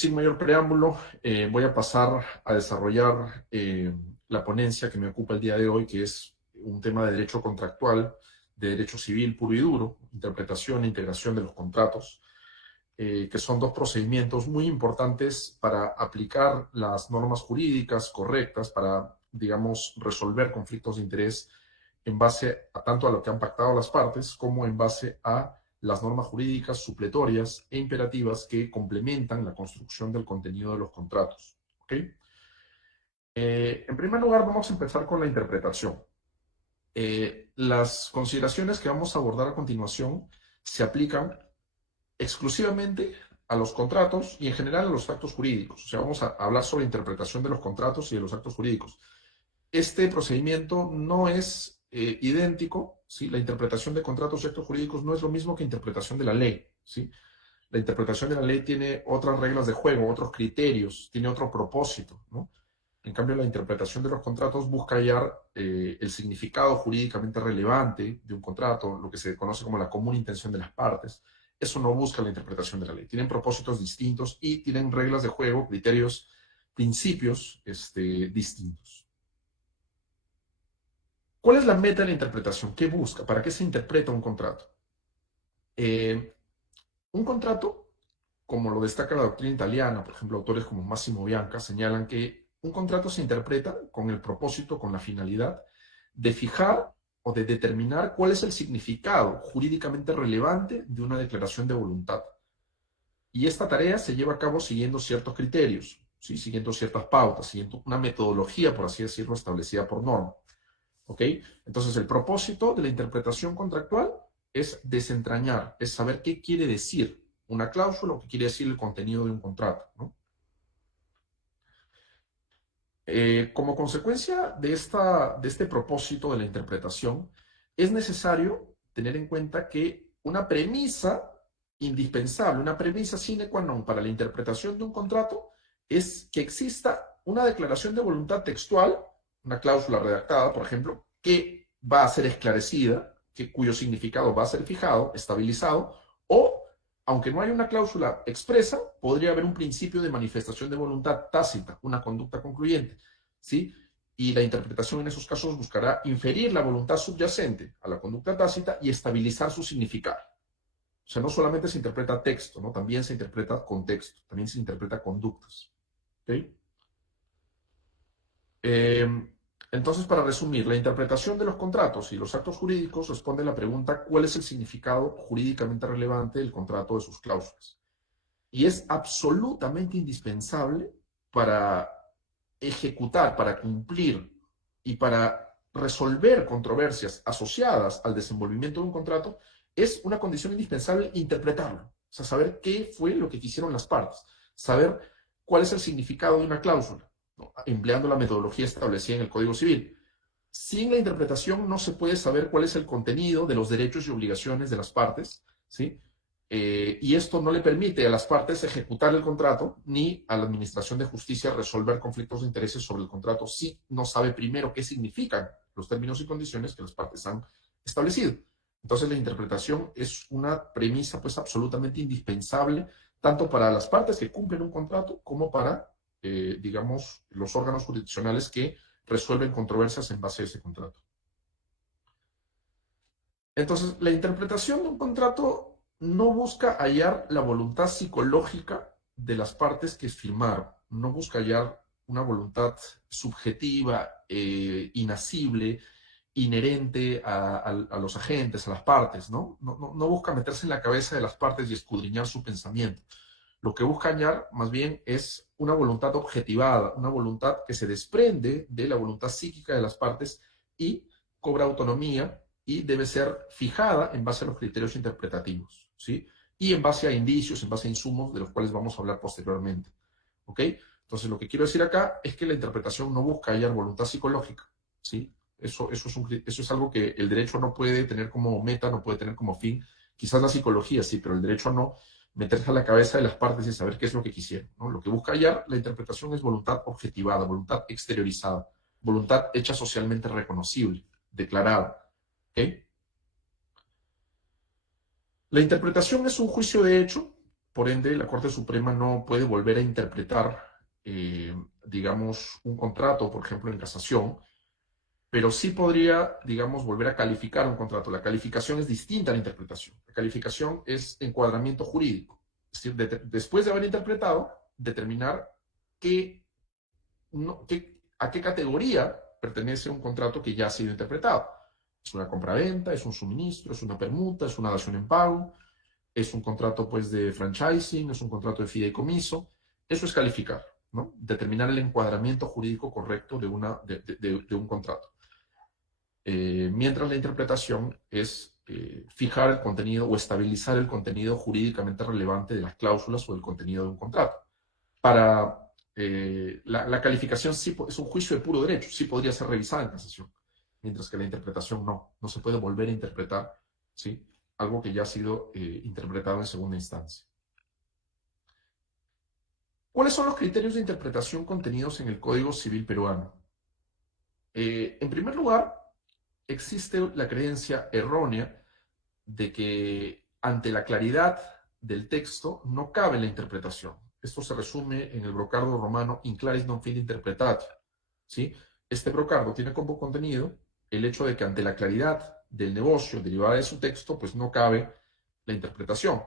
sin mayor preámbulo, voy a pasar a desarrollar la ponencia que me ocupa el día de hoy, que es un tema de derecho contractual, de derecho civil puro y duro, interpretación e integración de los contratos, que son dos procedimientos muy importantes para aplicar las normas jurídicas correctas, para, digamos, resolver conflictos de interés en base a tanto a lo que han pactado las partes como en base a las normas jurídicas supletorias e imperativas que complementan la construcción del contenido de los contratos. ¿Okay? En primer lugar, vamos a empezar con la interpretación. Las consideraciones que vamos a abordar a continuación se aplican exclusivamente a los contratos y en general a los actos jurídicos. O sea, vamos a hablar sobre interpretación de los contratos y de los actos jurídicos. Este procedimiento no es idéntico, ¿sí? La interpretación de contratos y actos jurídicos no es lo mismo que interpretación de la ley, ¿sí? La interpretación de la ley tiene otras reglas de juego, otros criterios, tiene otro propósito, ¿no? En cambio, la interpretación de los contratos busca hallar el significado jurídicamente relevante de un contrato, lo que se conoce como la común intención de las partes. Eso no busca la interpretación de la ley. Tienen propósitos distintos y tienen reglas de juego, criterios, principios distintos. ¿Cuál es la meta de la interpretación? ¿Qué busca? ¿Para qué se interpreta un contrato? Un contrato, como lo destaca la doctrina italiana, por ejemplo, autores como Massimo Bianca señalan que un contrato se interpreta con el propósito, con la finalidad de fijar o de determinar cuál es el significado jurídicamente relevante de una declaración de voluntad. Y esta tarea se lleva a cabo siguiendo ciertos criterios, ¿sí? Siguiendo ciertas pautas, siguiendo una metodología, por así decirlo, establecida por norma. ¿Ok? Entonces, el propósito de la interpretación contractual es desentrañar, es saber qué quiere decir una cláusula o qué quiere decir el contenido de un contrato, ¿no? Como consecuencia de este propósito de la interpretación, es necesario tener en cuenta que una premisa indispensable, una premisa sine qua non para la interpretación de un contrato es que exista una declaración de voluntad textual, una cláusula redactada, por ejemplo, que va a ser esclarecida, cuyo significado va a ser fijado, estabilizado, o, aunque no haya una cláusula expresa, podría haber un principio de manifestación de voluntad tácita, una conducta concluyente, ¿sí? Y la interpretación en esos casos buscará inferir la voluntad subyacente a la conducta tácita y estabilizar su significado. O sea, no solamente se interpreta texto, ¿no? También se interpreta contexto, también se interpreta conductas. ¿Okay? Entonces, para resumir, la interpretación de los contratos y los actos jurídicos responde a la pregunta ¿cuál es el significado jurídicamente relevante del contrato de sus cláusulas? Y es absolutamente indispensable para ejecutar, para cumplir y para resolver controversias asociadas al desenvolvimiento de un contrato, es una condición indispensable interpretarlo. O sea, saber qué fue lo que quisieron las partes, saber cuál es el significado de una cláusula, ¿no? Empleando la metodología establecida en el Código Civil. Sin la interpretación no se puede saber cuál es el contenido de los derechos y obligaciones de las partes, ¿sí? Y esto no le permite a las partes ejecutar el contrato ni a la Administración de Justicia resolver conflictos de intereses sobre el contrato si no sabe primero qué significan los términos y condiciones que las partes han establecido. Entonces la interpretación es una premisa pues absolutamente indispensable tanto para las partes que cumplen un contrato como para, digamos, los órganos jurisdiccionales que resuelven controversias en base a ese contrato. Entonces, la interpretación de un contrato no busca hallar la voluntad psicológica de las partes que firmaron, no busca hallar una voluntad subjetiva, inasible, inherente a los agentes, a las partes, ¿no? No busca meterse en la cabeza de las partes y escudriñar su pensamiento. Lo que busca hallar más bien es una voluntad objetivada, una voluntad que se desprende de la voluntad psíquica de las partes y cobra autonomía y debe ser fijada en base a los criterios interpretativos, ¿sí? Y en base a indicios, en base a insumos de los cuales vamos a hablar posteriormente, ¿ok? Entonces, lo que quiero decir acá es que la interpretación no busca hallar voluntad psicológica, ¿sí? Eso es algo que el derecho no puede tener como meta, no puede tener como fin. Quizás la psicología sí, pero el derecho no meterse a la cabeza de las partes y saber qué es lo que quisieron, ¿no? Lo que busca hallar la interpretación es voluntad objetivada, voluntad exteriorizada, voluntad hecha socialmente reconocible, declarada. ¿Okay? La interpretación es un juicio de hecho por ende, la Corte Suprema no puede volver a interpretar, digamos, un contrato, por ejemplo, en casación, pero sí podría, digamos, volver a calificar un contrato. La calificación es distinta a la interpretación. La calificación es encuadramiento jurídico. Es decir, después de haber interpretado, determinar a qué categoría pertenece un contrato que ya ha sido interpretado. Es una compraventa, es un suministro, es una permuta, es una dación en pago, es un contrato pues de franchising, es un contrato de fideicomiso. Eso es calificar, ¿no? Determinar el encuadramiento jurídico correcto de un contrato. Mientras la interpretación es fijar el contenido o estabilizar el contenido jurídicamente relevante de las cláusulas o del contenido de un contrato. Para la calificación sí es un juicio de puro derecho, sí podría ser revisada en casación, mientras que la interpretación no se puede volver a interpretar, ¿sí? Algo que ya ha sido interpretado en segunda instancia. ¿Cuáles son los criterios de interpretación contenidos en el Código Civil peruano? En primer lugar, existe la creencia errónea de que ante la claridad del texto no cabe la interpretación. Esto se resume en el brocardo romano in claris non fit interpretatio, ¿sí? Este brocardo tiene como contenido el hecho de que ante la claridad del negocio derivada de su texto, pues no cabe la interpretación.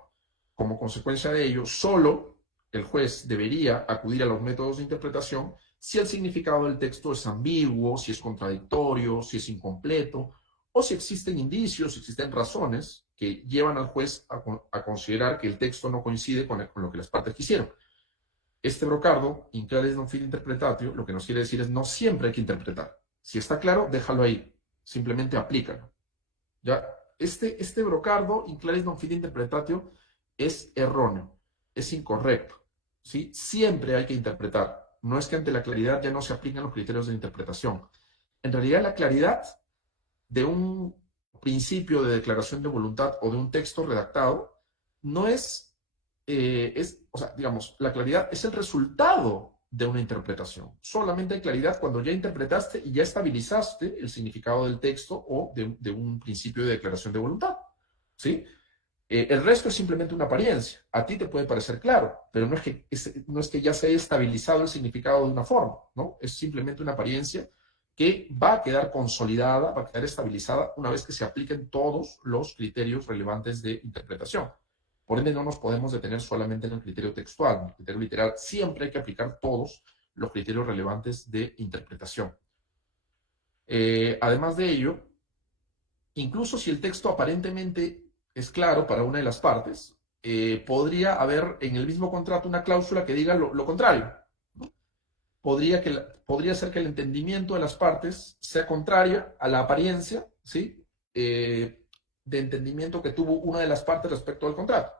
Como consecuencia de ello, solo el juez debería acudir a los métodos de interpretación si el significado del texto es ambiguo, si es contradictorio, si es incompleto, o si existen indicios, si existen razones que llevan al juez a considerar que el texto no coincide con lo que las partes quisieron. Este brocardo, in claris non fit interpretatio, lo que nos quiere decir es no siempre hay que interpretar. Si está claro, déjalo ahí. Simplemente aplícalo. ¿Ya? Este brocardo, in claris non fit interpretatio, es erróneo, es incorrecto, ¿sí? Siempre hay que interpretar. No es que ante la claridad ya no se aplican los criterios de interpretación. En realidad, la claridad de un principio de declaración de voluntad o de un texto redactado no o sea, digamos, la claridad es el resultado de una interpretación. Solamente hay claridad cuando ya interpretaste y ya estabilizaste el significado del texto o de un principio de declaración de voluntad, ¿sí? El resto es simplemente una apariencia. A ti te puede parecer claro, pero no es que ya se haya estabilizado el significado de una forma, ¿no? Es simplemente una apariencia que va a quedar consolidada, va a quedar estabilizada una vez que se apliquen todos los criterios relevantes de interpretación. Por ende, no nos podemos detener solamente en el criterio textual. En el criterio literal siempre hay que aplicar todos los criterios relevantes de interpretación. Además de ello, incluso si el texto aparentemente es claro para una de las partes, podría haber en el mismo contrato una cláusula que diga lo contrario. Podría ser que el entendimiento de las partes sea contraria a la apariencia, ¿sí? De entendimiento que tuvo una de las partes respecto al contrato.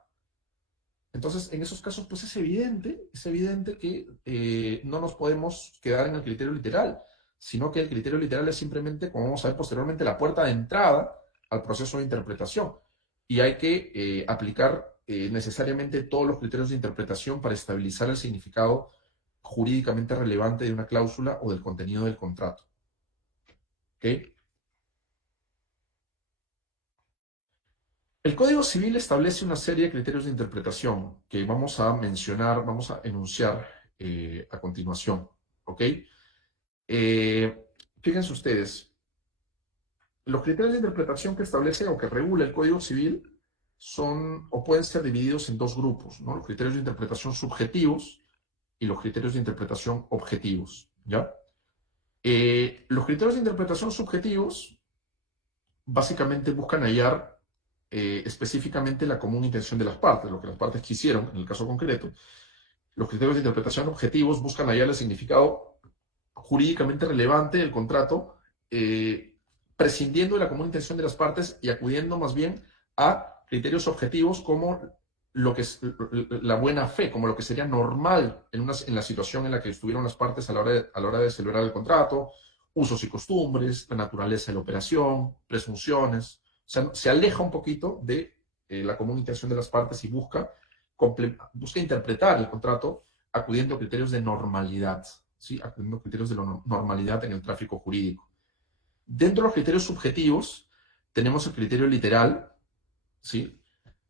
Entonces, en esos casos, pues es evidente que no nos podemos quedar en el criterio literal, sino que el criterio literal es simplemente, como vamos a ver posteriormente, la puerta de entrada al proceso de interpretación. Y hay que aplicar necesariamente todos los criterios de interpretación para estabilizar el significado jurídicamente relevante de una cláusula o del contenido del contrato. ¿Ok? El Código Civil establece una serie de criterios de interpretación que vamos a mencionar, vamos a enunciar a continuación. ¿Ok? Fíjense ustedes, los criterios de interpretación que establece o que regula el Código Civil son o pueden ser divididos en dos grupos, ¿no? Los criterios de interpretación subjetivos y los criterios de interpretación objetivos, ¿ya? Los criterios de interpretación subjetivos básicamente buscan hallar específicamente la común intención de las partes, lo que las partes quisieron en el caso concreto. Los criterios de interpretación objetivos buscan hallar el significado jurídicamente relevante del contrato, prescindiendo de la común intención de las partes y acudiendo más bien a criterios objetivos como lo que es la buena fe, como lo que sería normal en la situación en la que estuvieron las partes a la hora de celebrar el contrato, usos y costumbres, la naturaleza de la operación, presunciones. O sea, se aleja un poquito de la común intención de las partes y busca interpretar el contrato acudiendo a criterios de normalidad, ¿sí? Acudiendo a criterios de normalidad en el tráfico jurídico. Dentro de los criterios subjetivos tenemos el criterio literal, ¿sí?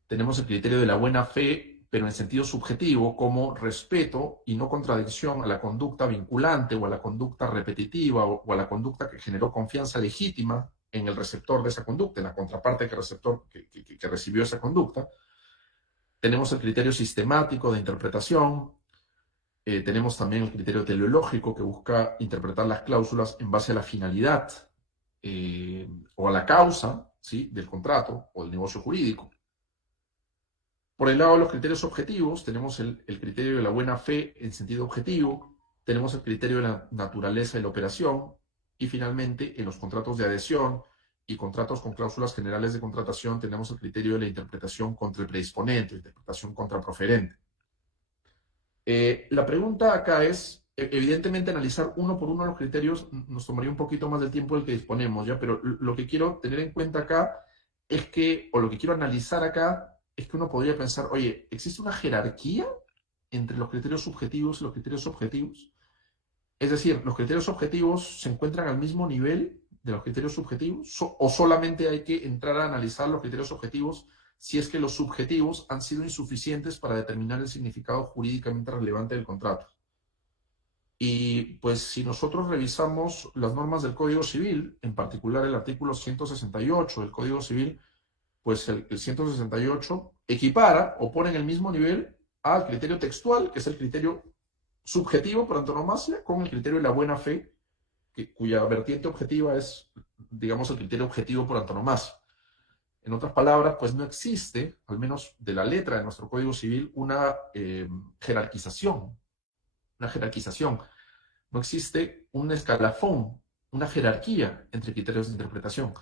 Tenemos el criterio de la buena fe pero en sentido subjetivo, como respeto y no contradicción a la conducta vinculante o a la conducta repetitiva o a la conducta que generó confianza legítima en el receptor de esa conducta, en la contraparte que recibió esa conducta. Tenemos el criterio sistemático de interpretación. Tenemos también el criterio teleológico, que busca interpretar las cláusulas en base a la finalidad o a la causa, ¿sí?, del contrato o del negocio jurídico. Por el lado de los criterios objetivos, tenemos el criterio de la buena fe en sentido objetivo, tenemos el criterio de la naturaleza de la operación, y finalmente, en los contratos de adhesión y contratos con cláusulas generales de contratación, tenemos el criterio de la interpretación contra el predisponente, interpretación contra el proferente. La pregunta acá es, evidentemente, analizar uno por uno los criterios nos tomaría un poquito más del tiempo del que disponemos, ¿ya? Pero lo que quiero tener en cuenta acá es que, o lo que quiero analizar acá, es que uno podría pensar, oye, ¿existe una jerarquía entre los criterios subjetivos y los criterios objetivos? Es decir, ¿los criterios objetivos se encuentran al mismo nivel de los criterios subjetivos? ¿O solamente hay que entrar a analizar los criterios objetivos si es que los subjetivos han sido insuficientes para determinar el significado jurídicamente relevante del contrato? Y pues si nosotros revisamos las normas del Código Civil, en particular el artículo 168 del Código Civil, pues el 168 equipara o pone en el mismo nivel al criterio textual, que es el criterio subjetivo por antonomasia, con el criterio de la buena fe, cuya vertiente objetiva es, digamos, el criterio objetivo por antonomasia. En otras palabras, pues no existe, al menos de la letra de nuestro Código Civil, una jerarquización. Una jerarquización. No existe un escalafón, una jerarquía entre criterios de interpretación.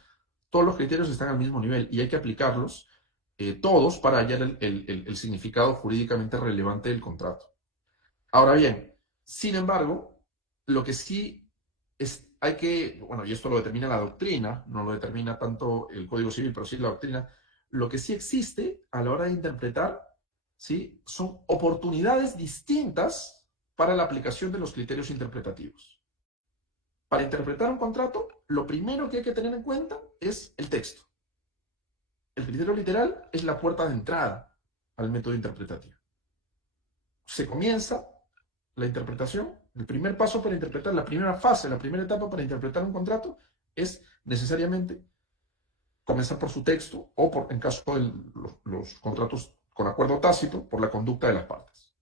Todos los criterios están al mismo nivel y hay que aplicarlos todos para hallar el significado jurídicamente relevante del contrato. Ahora bien, sin embargo, lo que sí hay que, bueno, y esto lo determina la doctrina, no lo determina tanto el Código Civil, pero sí la doctrina, lo que sí existe a la hora de interpretar, ¿sí?, son oportunidades distintas para la aplicación de los criterios interpretativos. Para interpretar un contrato, lo primero que hay que tener en cuenta es el texto. El criterio literal es la puerta de entrada al método interpretativo. Se comienza la interpretación, el primer paso para interpretar, la primera fase, la primera etapa para interpretar un contrato es necesariamente comenzar por su texto o, en caso de los contratos con acuerdo tácito, por la conducta de las partes.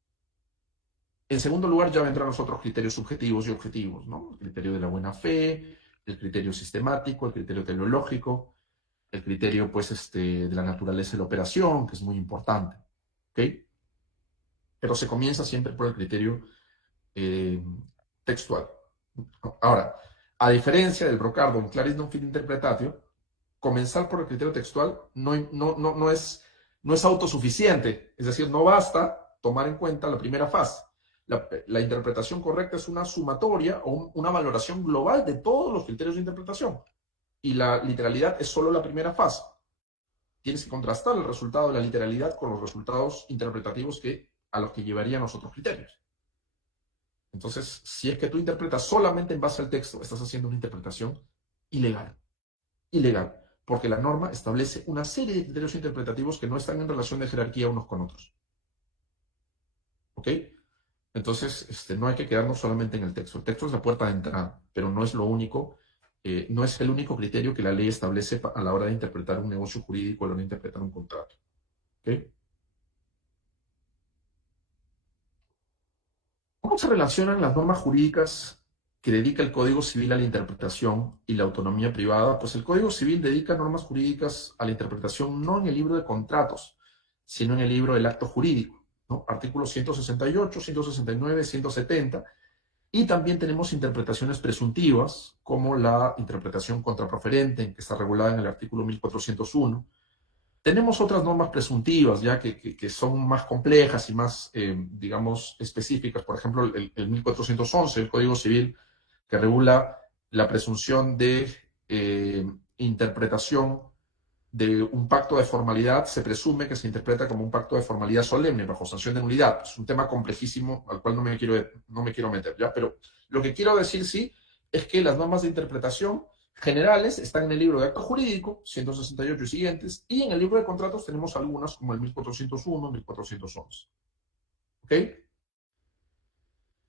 En segundo lugar, ya vendrán los otros criterios subjetivos y objetivos, ¿no? El criterio de la buena fe, el criterio sistemático, el criterio teleológico, el criterio, pues, de la naturaleza de la operación, que es muy importante, ¿ok? Pero se comienza siempre por el criterio textual. Ahora, a diferencia del Brocardon Claris non fit interpretatio, comenzar por el criterio textual no es autosuficiente, es decir, no basta tomar en cuenta la primera fase. La interpretación correcta es una sumatoria o una valoración global de todos los criterios de interpretación, y la literalidad es solo la primera fase. Tienes que contrastar el resultado de la literalidad con los resultados interpretativos a los que llevarían los otros criterios. Entonces, si es que tú interpretas solamente en base al texto, estás haciendo una interpretación ilegal. Ilegal, porque la norma establece una serie de criterios interpretativos que no están en relación de jerarquía unos con otros. ¿Ok? Entonces, no hay que quedarnos solamente en el texto. El texto es la puerta de entrada, pero no es lo único, no es el único criterio que la ley establece a la hora de interpretar un negocio jurídico, a la hora de interpretar un contrato. ¿Ok? ¿Cómo se relacionan las normas jurídicas que dedica el Código Civil a la interpretación y la autonomía privada? Pues el Código Civil dedica normas jurídicas a la interpretación no en el libro de contratos, sino en el libro del acto jurídico, ¿no? Artículos 168, 169, 170. Y también tenemos interpretaciones presuntivas, como la interpretación contraproferente, que está regulada en el artículo 1401. Tenemos otras normas presuntivas, ya que son más complejas y más, digamos, específicas. Por ejemplo, el 1411, el Código Civil, que regula la presunción de interpretación de un pacto de formalidad, se presume que se interpreta como un pacto de formalidad solemne, bajo sanción de nulidad. Es un tema complejísimo al cual no me quiero meter, ¿ya? Pero lo que quiero decir, sí, es que las normas de interpretación Generales están en el libro de acto jurídico, 168 y siguientes, y en el libro de contratos tenemos algunas como el 1401, 1411. ¿Ok?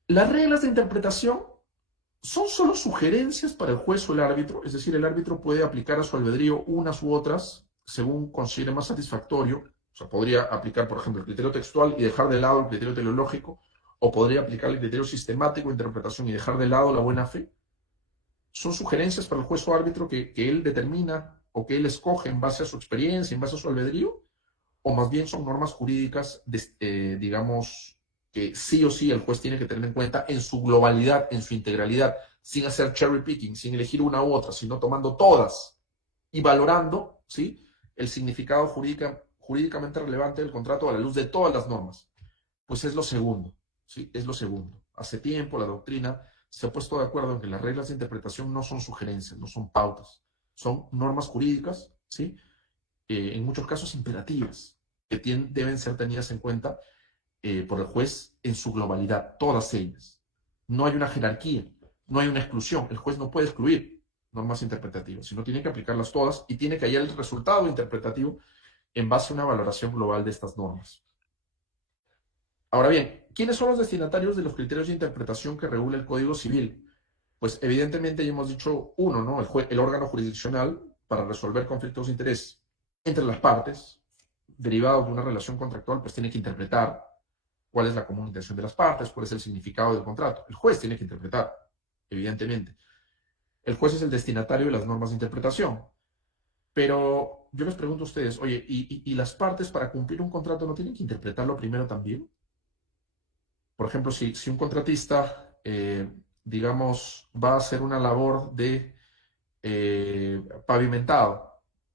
Las reglas de interpretación son solo sugerencias para el juez o el árbitro, es decir, el árbitro puede aplicar a su albedrío unas u otras según considere más satisfactorio. O sea, podría aplicar, por ejemplo, el criterio textual y dejar de lado el criterio teleológico, o podría aplicar el criterio sistemático de interpretación y dejar de lado la buena fe. Son sugerencias para el juez o árbitro que él determina o que él escoge en base a su experiencia, en base a su albedrío, o más bien son normas jurídicas, digamos, que sí o sí el juez tiene que tener en cuenta en su globalidad, en su integralidad, sin hacer cherry picking, sin elegir una u otra, sino tomando todas y valorando, ¿sí?, el significado jurídicamente relevante del contrato a la luz de todas las normas. Pues es lo segundo, ¿sí? Es lo segundo. Hace tiempo la doctrina se ha puesto de acuerdo en que las reglas de interpretación no son sugerencias, no son pautas, son normas jurídicas, ¿sí? En muchos casos imperativas, que deben ser tenidas en cuenta por el juez en su globalidad, todas ellas. No hay una jerarquía, no hay una exclusión. El juez no puede excluir normas interpretativas, sino tiene que aplicarlas todas y tiene que hallar el resultado interpretativo en base a una valoración global de estas normas. Ahora bien, ¿quiénes son los destinatarios de los criterios de interpretación que regula el Código Civil? Pues evidentemente ya hemos dicho uno, ¿no? El órgano jurisdiccional para resolver conflictos de interés entre las partes, derivados de una relación contractual, pues tiene que interpretar cuál es la común intención de las partes, cuál es el significado del contrato. El juez tiene que interpretar, evidentemente. El juez es el destinatario de las normas de interpretación. Pero yo les pregunto a ustedes, oye, ¿y las partes para cumplir un contrato no tienen que interpretarlo primero también? Por ejemplo, si un contratista, digamos, va a hacer una labor de pavimentado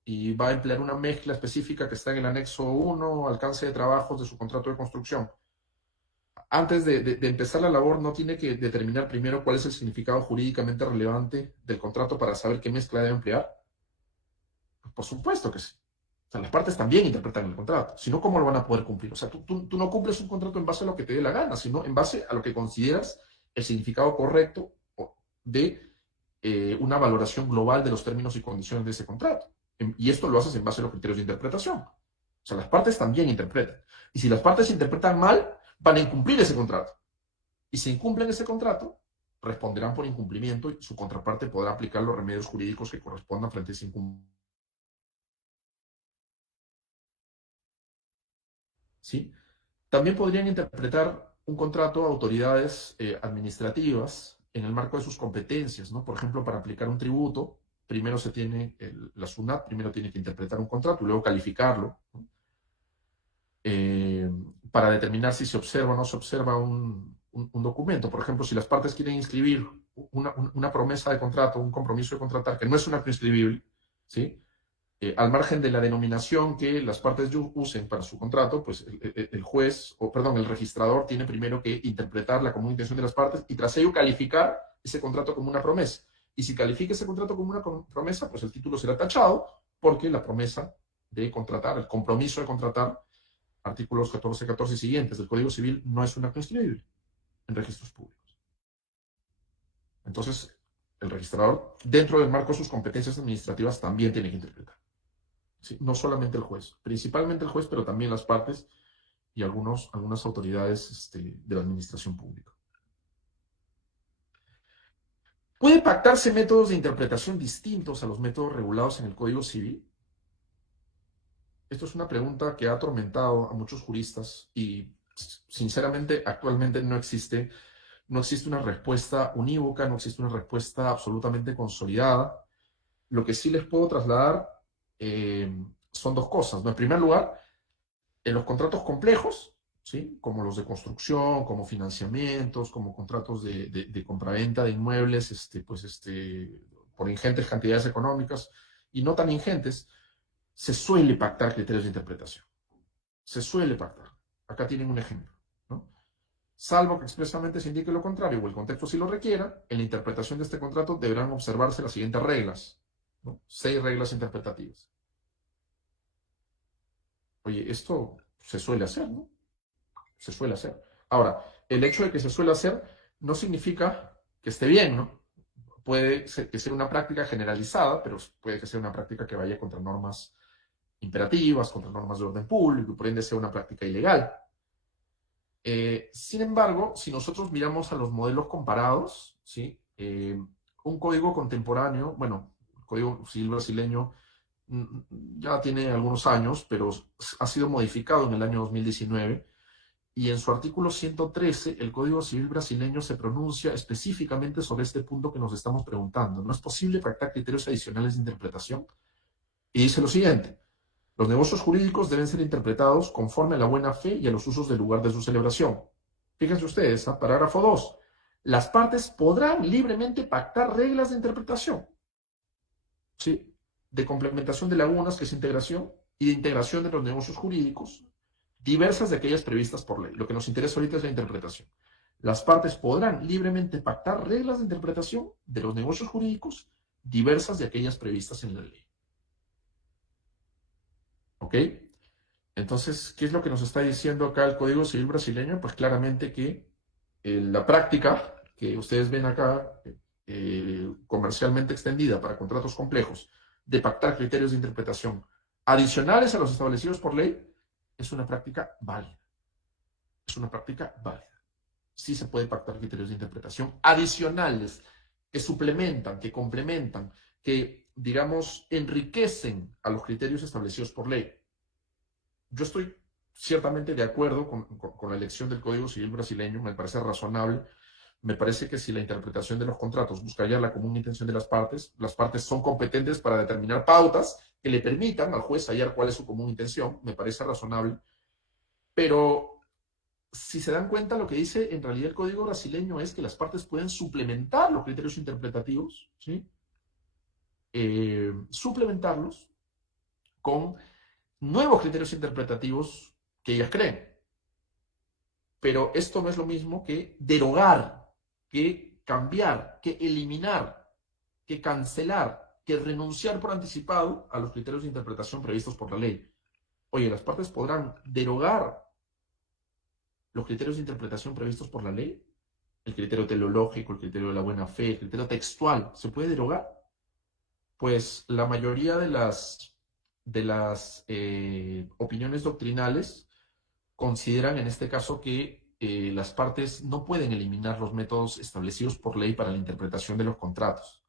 y va a emplear una mezcla específica que está en el anexo 1, alcance de trabajos de su contrato de construcción. Antes de empezar la labor, ¿no tiene que determinar primero cuál es el significado jurídicamente relevante del contrato para saber qué mezcla debe emplear? Pues por supuesto que sí. O sea, las partes también interpretan el contrato. Si no, ¿cómo lo van a poder cumplir? O sea, tú no cumples un contrato en base a lo que te dé la gana, sino en base a lo que consideras el significado correcto de una valoración global de los términos y condiciones de ese contrato. Y esto lo haces en base a los criterios de interpretación. O sea, las partes también interpretan. Y si las partes interpretan mal, van a incumplir ese contrato. Y si incumplen ese contrato, responderán por incumplimiento y su contraparte podrá aplicar los remedios jurídicos que correspondan frente a ese incumplimiento. ¿Sí? También podrían interpretar un contrato a autoridades administrativas en el marco de sus competencias, ¿no? Por ejemplo, para aplicar un tributo, primero se tiene, la SUNAT primero tiene que interpretar un contrato y luego calificarlo, ¿no? Para determinar si se observa o no se observa un documento. Por ejemplo, si las partes quieren inscribir una promesa de contrato, un compromiso de contratar, que no es un acto inscribible, ¿sí? Al margen de la denominación que las partes usen para su contrato, pues el juez, o perdón, el registrador tiene primero que interpretar la común intención de las partes y tras ello calificar ese contrato como una promesa. Y si califica ese contrato como una promesa, pues el título será tachado porque la promesa de contratar, el compromiso de contratar, artículos 14, 14 y siguientes del Código Civil, no es un acto inscribible en registros públicos. Entonces, el registrador, dentro del marco de sus competencias administrativas, también tiene que interpretar. ¿Sí? No solamente el juez, principalmente el juez, pero también las partes y algunas autoridades de la administración pública. ¿Puede pactarse métodos de interpretación distintos a los métodos regulados en el Código Civil? Esto es una pregunta que ha atormentado a muchos juristas y, sinceramente, actualmente no existe una respuesta unívoca, no existe una respuesta absolutamente consolidada. Lo que sí les puedo trasladar son dos cosas, ¿no? En primer lugar, en los contratos complejos, ¿sí? Como los de construcción, como financiamientos, como contratos de compraventa de inmuebles, por ingentes cantidades económicas y no tan ingentes, se suele pactar criterios de interpretación. Se suele pactar. Acá tienen un ejemplo, ¿no? Salvo que expresamente se indique lo contrario o el contexto sí lo requiera, en la interpretación de este contrato deberán observarse las siguientes reglas, ¿no? 6 reglas interpretativas. Oye, esto se suele hacer, ¿no? Se suele hacer. Ahora, el hecho de que se suele hacer no significa que esté bien, ¿no? puede ser que sea una práctica generalizada, pero puede que sea una práctica que vaya contra normas imperativas, contra normas de orden público, y por ende sea una práctica ilegal. Sin embargo, si nosotros miramos a los modelos comparados, ¿sí? Un código contemporáneo, bueno, el Código Civil brasileño ya tiene algunos años, pero ha sido modificado en el año 2019, y en su artículo 113, el Código Civil brasileño se pronuncia específicamente sobre este punto que nos estamos preguntando. ¿No es posible pactar criterios adicionales de interpretación? Y dice lo siguiente: los negocios jurídicos deben ser interpretados conforme a la buena fe y a los usos del lugar de su celebración. Fíjense ustedes, parágrafo 2. Las partes podrán libremente pactar reglas de interpretación, ¿sí? De complementación de lagunas, que es integración, y de integración de los negocios jurídicos, diversas de aquellas previstas por ley. Lo que nos interesa ahorita es la interpretación. Las partes podrán libremente pactar reglas de interpretación de los negocios jurídicos, diversas de aquellas previstas en la ley. ¿Ok? Entonces, ¿qué es lo que nos está diciendo acá el Código Civil brasileño? Pues claramente que la práctica que ustedes ven acá, comercialmente extendida para contratos complejos, de pactar criterios de interpretación adicionales a los establecidos por ley, es una práctica válida. Es una práctica válida. Sí se puede pactar criterios de interpretación adicionales que suplementan, que complementan, que, digamos, enriquecen a los criterios establecidos por ley. Yo estoy ciertamente de acuerdo con la elección del Código Civil brasileño, me parece razonable. Me parece que si la interpretación de los contratos busca hallar la común intención de las partes son competentes para determinar pautas que le permitan al juez hallar cuál es su común intención. Me parece razonable. Pero si se dan cuenta, lo que dice en realidad el Código brasileño es que las partes pueden suplementar los criterios interpretativos, ¿sí? Suplementarlos con nuevos criterios interpretativos que ellas creen. Pero esto no es lo mismo que derogar, que cambiar, que eliminar, que cancelar, que renunciar por anticipado a los criterios de interpretación previstos por la ley. Oye, las partes podrán derogar los criterios de interpretación previstos por la ley. El criterio teleológico, el criterio de la buena fe, el criterio textual, ¿se puede derogar? Pues la mayoría de las opiniones doctrinales consideran en este caso que las partes no pueden eliminar los métodos establecidos por ley para la interpretación de los contratos,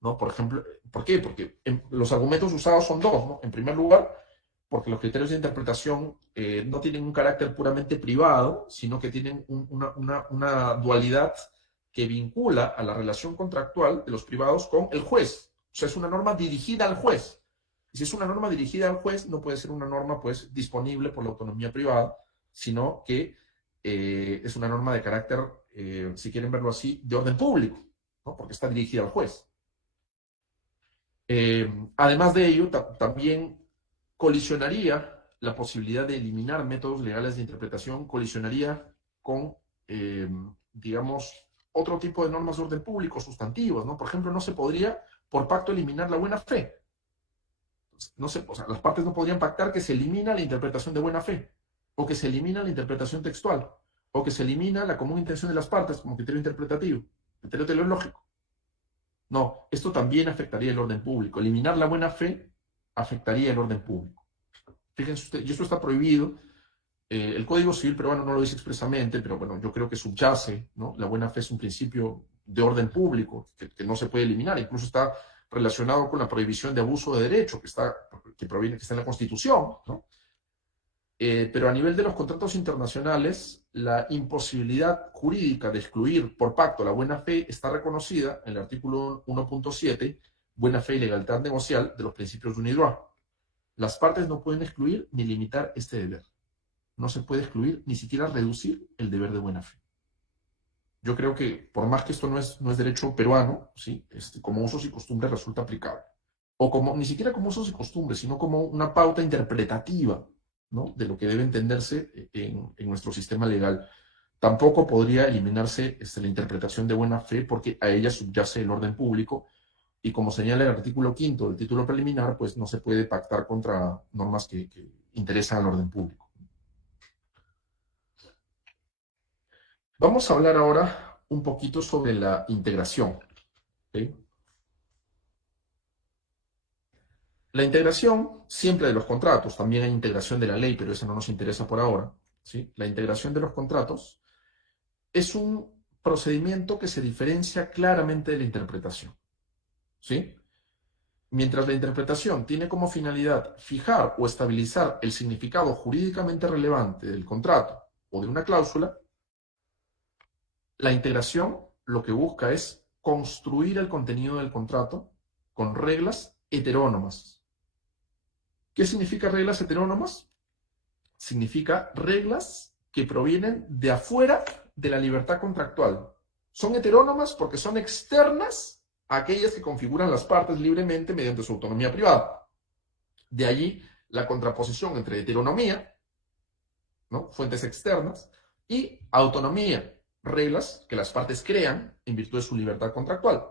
¿no? Por ejemplo, ¿por qué? Porque los argumentos usados son dos, ¿no? En primer lugar, porque los criterios de interpretación no tienen un carácter puramente privado, sino que tienen una dualidad que vincula a la relación contractual de los privados con el juez. O sea, es una norma dirigida al juez. Y si es una norma dirigida al juez, no puede ser una norma, pues, disponible por la autonomía privada, sino que es una norma de carácter, si quieren verlo así, de orden público, ¿no? Porque está dirigida al juez. Además de ello, también colisionaría la posibilidad de eliminar métodos legales de interpretación, colisionaría con, digamos, otro tipo de normas de orden público sustantivas, ¿no? Por ejemplo, no se podría, por pacto, eliminar la buena fe. No se, o sea, las partes no podrían pactar que se elimina la interpretación de buena fe, o que se elimina la interpretación textual, o que se elimina la común intención de las partes como criterio interpretativo, criterio teleológico. No, esto también afectaría el orden público. Eliminar la buena fe afectaría el orden público. Fíjense ustedes, y esto está prohibido. El Código Civil peruano no lo dice expresamente, pero bueno, yo creo que subyace, ¿no? La buena fe es un principio de orden público que no se puede eliminar. Incluso está relacionado con la prohibición de abuso de derecho que está en la Constitución, ¿no? Pero a nivel de los contratos internacionales, la imposibilidad jurídica de excluir por pacto la buena fe está reconocida en el artículo 1.7, buena fe y legalidad negocial de los principios de UNIDROIT. Las partes no pueden excluir ni limitar este deber. No se puede excluir ni siquiera reducir el deber de buena fe. Yo creo que, por más que esto no es derecho peruano, ¿sí? Como usos y costumbres resulta aplicable. O como, ni siquiera como usos y costumbres, sino como una pauta interpretativa, ¿no? De lo que debe entenderse en nuestro sistema legal. Tampoco podría eliminarse la interpretación de buena fe porque a ella subyace el orden público y, como señala el artículo 5 del título preliminar, pues no se puede pactar contra normas que interesan al orden público. Vamos a hablar ahora un poquito sobre la integración. ¿Ok? La integración siempre de los contratos, también hay integración de la ley, pero esa no nos interesa por ahora, ¿sí? La integración de los contratos es un procedimiento que se diferencia claramente de la interpretación, ¿sí? Mientras la interpretación tiene como finalidad fijar o estabilizar el significado jurídicamente relevante del contrato o de una cláusula, la integración lo que busca es construir el contenido del contrato con reglas heterónomas. ¿Qué significa reglas heterónomas? Significa reglas que provienen de afuera de la libertad contractual. Son heterónomas porque son externas a aquellas que configuran las partes libremente mediante su autonomía privada. De allí la contraposición entre heteronomía, ¿no? Fuentes externas, y autonomía, reglas que las partes crean en virtud de su libertad contractual.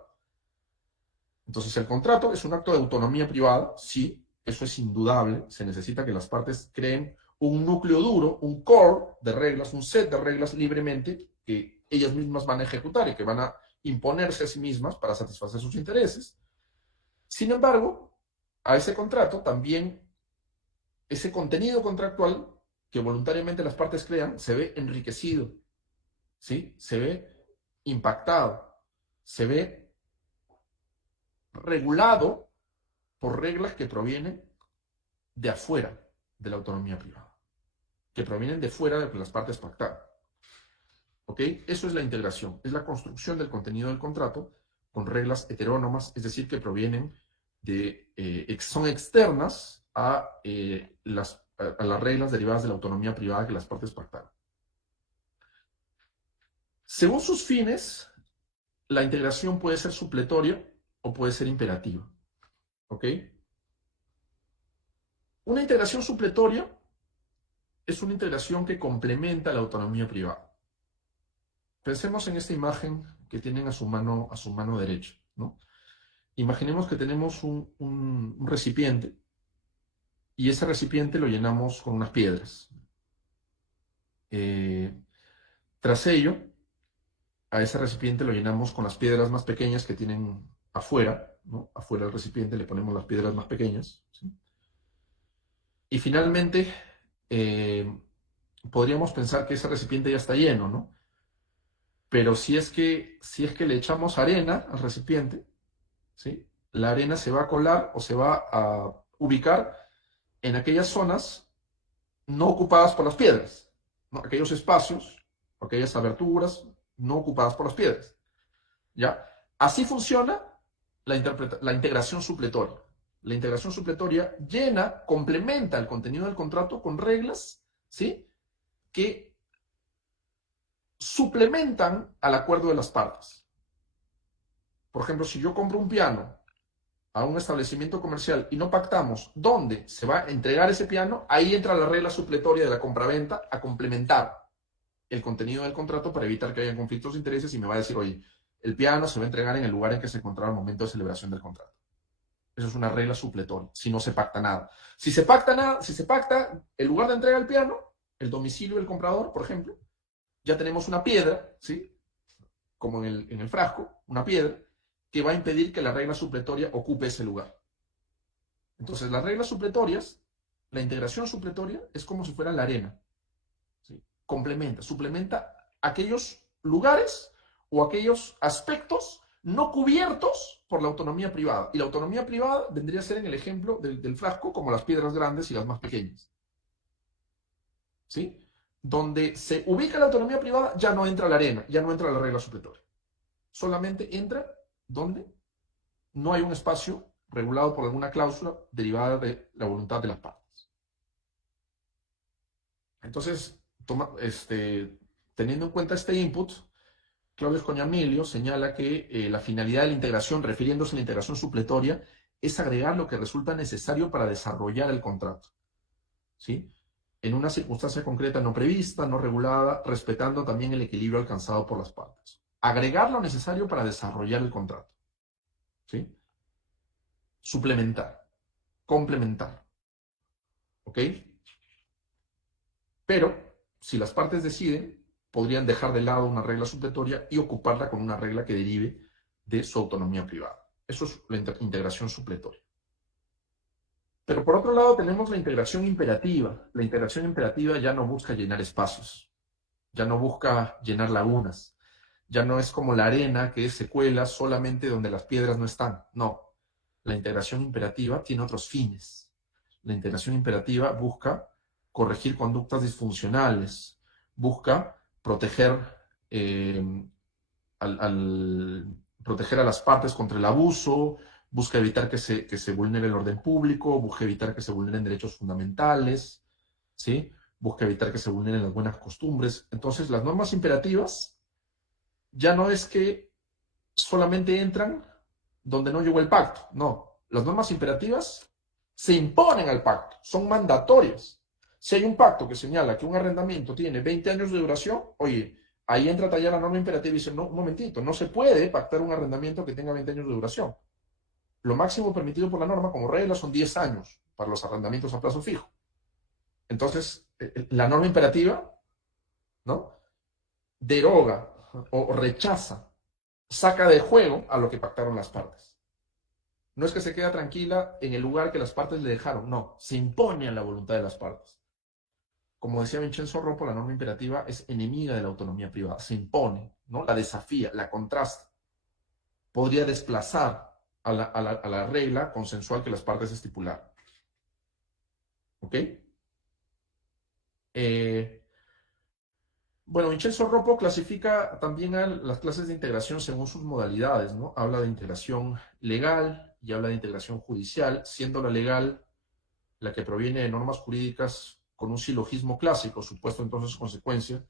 Entonces el contrato es un acto de autonomía privada, sí, eso es indudable, se necesita que las partes creen un núcleo duro, un core de reglas, un set de reglas libremente que ellas mismas van a ejecutar y que van a imponerse a sí mismas para satisfacer sus intereses. Sin embargo, a ese contrato también, ese contenido contractual que voluntariamente las partes crean, se ve enriquecido, ¿sí? Se ve impactado, se ve regulado por reglas que provienen de afuera de la autonomía privada, que provienen de fuera de las partes pactadas. ¿Ok? Eso es la integración, es la construcción del contenido del contrato con reglas heterónomas, es decir, que provienen de, son externas a las reglas derivadas de la autonomía privada que las partes pactaron. Según sus fines, la integración puede ser supletoria o puede ser imperativa. ¿Ok? Una integración supletoria es una integración que complementa la autonomía privada. Pensemos en esta imagen que tienen a su mano derecha, ¿no? Imaginemos que tenemos un recipiente y ese recipiente lo llenamos con unas piedras. Tras ello, a ese recipiente lo llenamos con las piedras más pequeñas que tienen afuera, ¿no? Afuera del recipiente le ponemos las piedras más pequeñas, ¿sí? Y finalmente, podríamos pensar que ese recipiente ya está lleno, ¿no? Pero si es que le echamos arena al recipiente, ¿sí? La arena se va a colar o se va a ubicar en aquellas zonas no ocupadas por las piedras, ¿no? Aquellos espacios, aquellas aberturas no ocupadas por las piedras. ¿Ya? Así funciona la integración supletoria. La integración supletoria llena, complementa el contenido del contrato con reglas, ¿sí? Que suplementan al acuerdo de las partes. Por ejemplo, si yo compro un piano a un establecimiento comercial y no pactamos dónde se va a entregar ese piano, ahí entra la regla supletoria de la compraventa a complementar el contenido del contrato para evitar que haya conflictos de intereses y me va a decir, oye, el piano se va a entregar en el lugar en que se encontraba al momento de celebración del contrato. Eso es una regla supletoria, si no se pacta nada. Si se pacta el lugar de entrega del piano, el domicilio del comprador, por ejemplo, ya tenemos una piedra, ¿sí? Como en el frasco, una piedra, que va a impedir que la regla supletoria ocupe ese lugar. Entonces, las reglas supletorias, la integración supletoria, es como si fuera la arena. ¿Sí? Suplementa aquellos lugares o aquellos aspectos no cubiertos por la autonomía privada. Y la autonomía privada vendría a ser en el ejemplo del frasco como las piedras grandes y las más pequeñas. ¿Sí? Donde se ubica la autonomía privada ya no entra la arena, ya no entra la regla supletoria. Solamente entra donde no hay un espacio regulado por alguna cláusula derivada de la voluntad de las partes. Entonces, teniendo en cuenta este input, Claudio Escoñamilio señala que la finalidad de la integración, refiriéndose a la integración supletoria, es agregar lo que resulta necesario para desarrollar el contrato, ¿sí? En una circunstancia concreta no prevista, no regulada, respetando también el equilibrio alcanzado por las partes. Agregar lo necesario para desarrollar el contrato, ¿sí? Suplementar, complementar, ¿ok? Pero, si las partes deciden, podrían dejar de lado una regla supletoria y ocuparla con una regla que derive de su autonomía privada. Eso es la integración supletoria. Pero por otro lado tenemos la integración imperativa. La integración imperativa ya no busca llenar espacios, ya no busca llenar lagunas, ya no es como la arena que se cuela solamente donde las piedras no están. No, la integración imperativa tiene otros fines. La integración imperativa busca corregir conductas disfuncionales, busca proteger, proteger a las partes contra el abuso, busca evitar que se vulnere el orden público, busca evitar que se vulneren derechos fundamentales, ¿sí? Busca evitar que se vulneren las buenas costumbres. Entonces, las normas imperativas ya no es que solamente entran donde no llegó el pacto, no. Las normas imperativas se imponen al pacto, son mandatorias. Si hay un pacto que señala que un arrendamiento tiene 20 años de duración, oye, ahí entra a tallar la norma imperativa y dice, no, un momentito, no se puede pactar un arrendamiento que tenga 20 años de duración. Lo máximo permitido por la norma como regla son 10 años para los arrendamientos a plazo fijo. Entonces, la norma imperativa, ¿no?, deroga o rechaza, saca de juego a lo que pactaron las partes. No es que se queda tranquila en el lugar que las partes le dejaron, no, se impone a la voluntad de las partes. Como decía Vincenzo Ropo, la norma imperativa es enemiga de la autonomía privada, se impone, ¿no?, la desafía, la contrasta. Podría desplazar a la regla consensual que las partes estipularon. ¿Ok? Bueno, Vincenzo Ropo clasifica también a las clases de integración según sus modalidades, ¿no? Habla de integración legal y habla de integración judicial, siendo la legal la que proviene de normas jurídicas con un silogismo clásico, supuesto entonces consecuencia,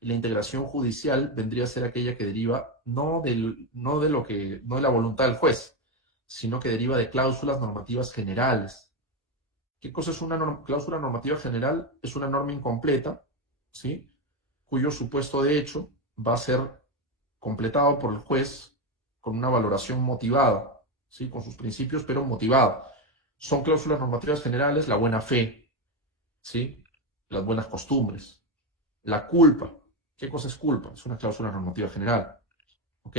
y la integración judicial vendría a ser aquella que deriva no de la voluntad del juez, sino que deriva de cláusulas normativas generales. ¿Qué cosa es una cláusula normativa general? Es una norma incompleta, ¿sí?, cuyo supuesto de hecho va a ser completado por el juez con una valoración motivada, ¿sí?, con sus principios, pero motivada. Son cláusulas normativas generales: la buena fe, ¿sí?, las buenas costumbres, la culpa. ¿Qué cosa es culpa? Es una cláusula normativa general. ¿Ok?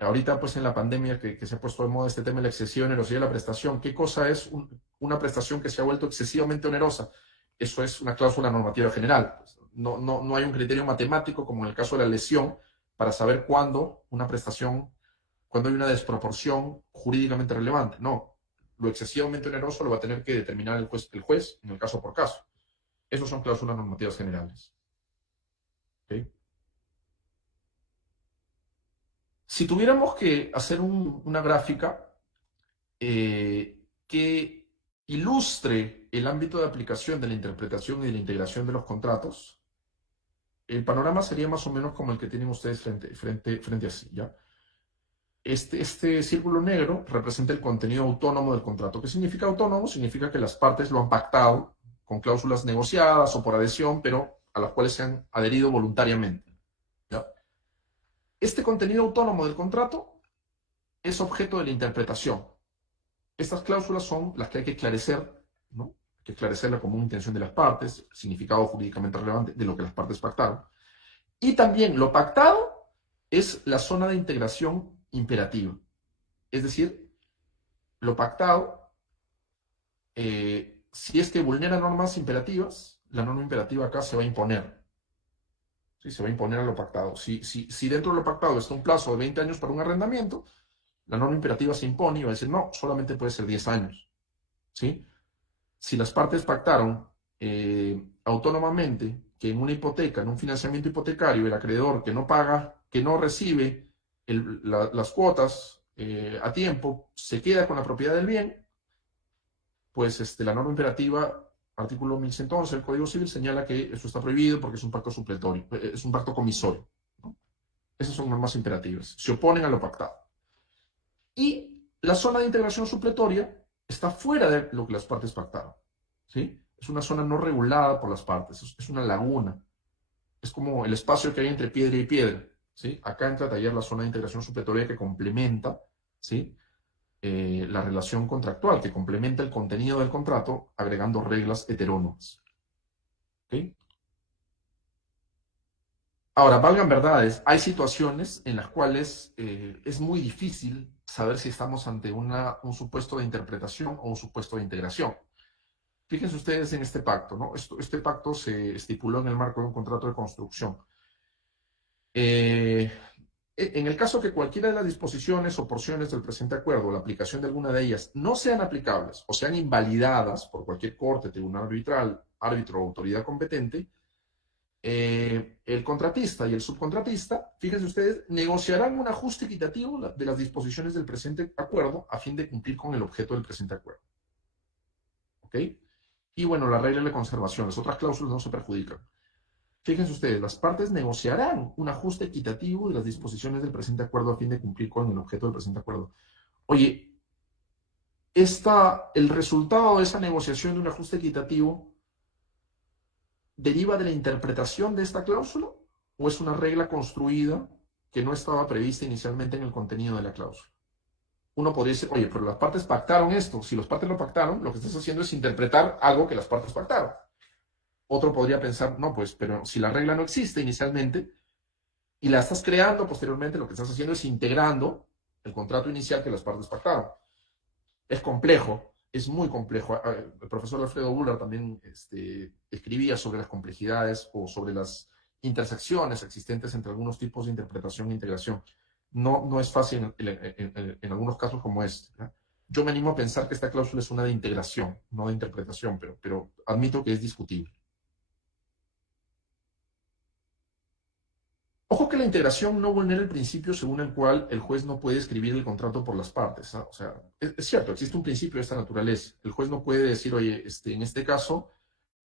Ahorita, pues en la pandemia que se ha puesto de moda este tema de la excesiva onerosidad de la prestación, ¿qué cosa es una prestación que se ha vuelto excesivamente onerosa? Eso es una cláusula normativa general. No hay un criterio matemático, como en el caso de la lesión, para saber cuándo cuando hay una desproporción jurídicamente relevante. No, lo excesivamente oneroso lo va a tener que determinar el juez en el caso por caso. Esas son cláusulas normativas generales. ¿Okay? Si tuviéramos que hacer una gráfica que ilustre el ámbito de aplicación de la interpretación y de la integración de los contratos, el panorama sería más o menos como el que tienen ustedes frente a sí, ¿ya? Este círculo negro representa el contenido autónomo del contrato. ¿Qué significa autónomo? Significa que las partes lo han pactado con cláusulas negociadas o por adhesión, pero a las cuales se han adherido voluntariamente, ¿ya? Este contenido autónomo del contrato es objeto de la interpretación. Estas cláusulas son las que hay que esclarecer, ¿no? Hay que esclarecer la común intención de las partes, significado jurídicamente relevante de lo que las partes pactaron. Y también lo pactado es la zona de integración imperativa. Es decir, lo pactado, si es que vulnera normas imperativas, la norma imperativa acá se va a imponer. ¿Sí? Se va a imponer a lo pactado. Si dentro de lo pactado está un plazo de 20 años para un arrendamiento, la norma imperativa se impone y va a decir, no, solamente puede ser 10 años. ¿Sí? Si las partes pactaron autónomamente que en una hipoteca, en un financiamiento hipotecario, el acreedor que no paga, que no recibe las cuotas a tiempo, se queda con la propiedad del bien, pues la norma imperativa, artículo 1111 del Código Civil, señala que eso está prohibido porque es un pacto supletorio, es un pacto comisorio, ¿no? Esas son normas imperativas, se oponen a lo pactado. Y la zona de integración supletoria está fuera de lo que las partes pactaron, ¿sí? Es una zona no regulada por las partes, es una laguna. Es como el espacio que hay entre piedra y piedra, ¿sí? Acá entra a tallar la zona de integración supletoria que complementa, ¿sí?, la relación contractual, que complementa el contenido del contrato agregando reglas heterónomas. ¿Okay? Ahora, valgan verdades, hay situaciones en las cuales es muy difícil saber si estamos ante un supuesto de interpretación o un supuesto de integración. Fíjense ustedes en este pacto, ¿no? Este pacto se estipuló en el marco de un contrato de construcción. En el caso que cualquiera de las disposiciones o porciones del presente acuerdo, la aplicación de alguna de ellas, no sean aplicables o sean invalidadas por cualquier corte, tribunal arbitral, árbitro o autoridad competente, el contratista y el subcontratista, fíjense ustedes, negociarán un ajuste equitativo de las disposiciones del presente acuerdo a fin de cumplir con el objeto del presente acuerdo. ¿Ok? Y bueno, la regla de conservación, las otras cláusulas no se perjudican. Fíjense ustedes, las partes negociarán un ajuste equitativo de las disposiciones del presente acuerdo a fin de cumplir con el objeto del presente acuerdo. Oye, el resultado de esa negociación de un ajuste equitativo deriva de la interpretación de esta cláusula o es una regla construida que no estaba prevista inicialmente en el contenido de la cláusula. Uno podría decir, oye, pero las partes pactaron esto. Si las partes lo pactaron, lo que estás haciendo es interpretar algo que las partes pactaron. Otro podría pensar, no, pues, pero si la regla no existe inicialmente y la estás creando posteriormente, lo que estás haciendo es integrando el contrato inicial que las partes pactaron. Es complejo, es muy complejo. El profesor Alfredo Buller también escribía sobre las complejidades o sobre las intersecciones existentes entre algunos tipos de interpretación e integración. No es fácil en algunos casos como este, ¿no? Yo me animo a pensar que esta cláusula es una de integración, no de interpretación, pero admito que es discutible. Ojo que la integración no vulnera el principio según el cual el juez no puede escribir el contrato por las partes, ¿no? O sea, es cierto, existe un principio de esta naturaleza. El juez no puede decir, oye, en este caso,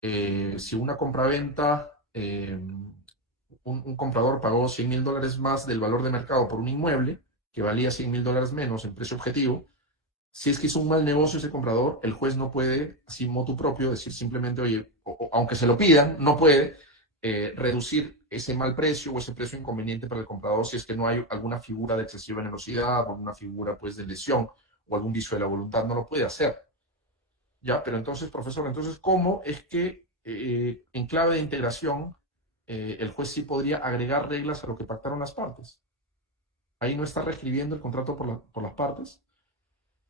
si una compraventa, un comprador pagó $100,000 más del valor de mercado por un inmueble que valía $100,000 menos en precio objetivo, si es que hizo un mal negocio ese comprador, el juez no puede, así motu propio, decir simplemente, oye, aunque se lo pidan, no puede reducir ese mal precio o ese precio inconveniente para el comprador si es que no hay alguna figura de excesiva generosidad o alguna figura pues de lesión o algún vicio de la voluntad, no lo puede hacer. Ya, pero entonces, profesor, entonces, ¿cómo es que en clave de integración el juez sí podría agregar reglas a lo que pactaron las partes? Ahí no está reescribiendo el contrato por las partes.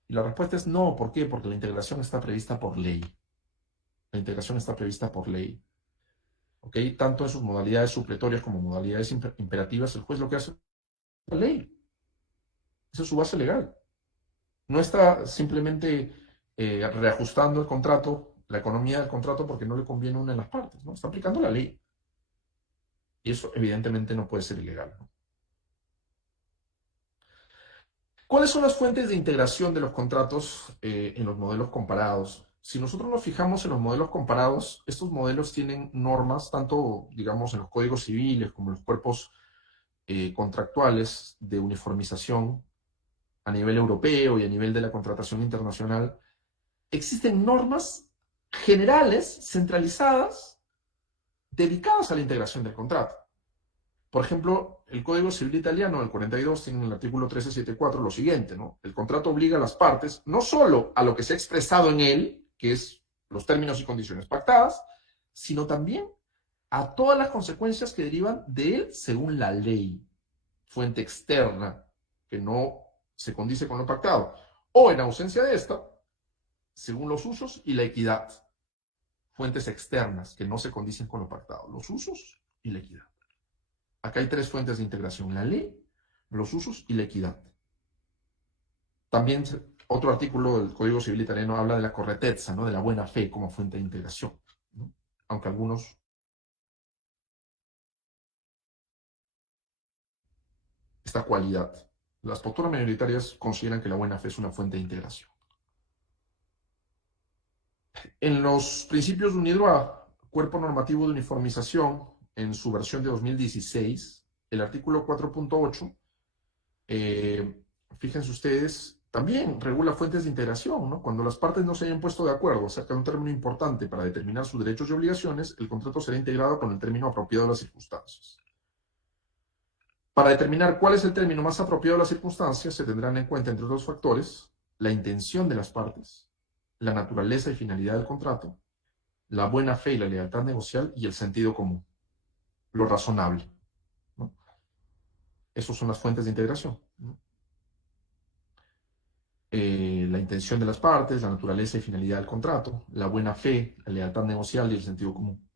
Y la respuesta es no. ¿Por qué? Porque la integración está prevista por ley. La integración está prevista por ley. ¿Ok? Tanto en sus modalidades supletorias como modalidades imperativas, el juez lo que hace es la ley. Esa es su base legal. No está simplemente reajustando el contrato, la economía del contrato, porque no le conviene una de las partes, ¿no? Está aplicando la ley. Y eso evidentemente no puede ser ilegal, ¿no? ¿Cuáles son las fuentes de integración de los contratos en los modelos comparados? Si nosotros nos fijamos en los modelos comparados, estos modelos tienen normas, tanto, digamos, en los códigos civiles como en los cuerpos contractuales de uniformización a nivel europeo y a nivel de la contratación internacional. Existen normas generales, centralizadas, dedicadas a la integración del contrato. Por ejemplo, el Código Civil Italiano, el 42, tiene en el artículo 1374 lo siguiente, ¿no? El contrato obliga a las partes no solo a lo que se ha expresado en él, que es los términos y condiciones pactadas, sino también a todas las consecuencias que derivan de él según la ley, fuente externa, que no se condice con lo pactado, o en ausencia de esta, según los usos y la equidad, fuentes externas que no se condicen con lo pactado, los usos y la equidad. Acá hay tres fuentes de integración: la ley, los usos y la equidad. También otro artículo del Código Civil Italiano habla de la correttezza, ¿no? De la buena fe como fuente de integración, ¿no? Aunque algunos, esta cualidad. Las posturas mayoritarias consideran que la buena fe es una fuente de integración. En los principios de UNIDROIT, Cuerpo Normativo de Uniformización, en su versión de 2016, el artículo 4.8, fíjense ustedes, también regula fuentes de integración, ¿no? Cuando las partes no se hayan puesto de acuerdo acerca de un término importante para determinar sus derechos y obligaciones, el contrato será integrado con el término apropiado de las circunstancias. Para determinar cuál es el término más apropiado de las circunstancias, se tendrán en cuenta, entre otros factores, la intención de las partes, la naturaleza y finalidad del contrato, la buena fe y la lealtad negocial y el sentido común, lo razonable. Esas son las fuentes de integración, ¿no? La intención de las partes, la naturaleza y finalidad del contrato, la buena fe, la lealtad negocial y el sentido común.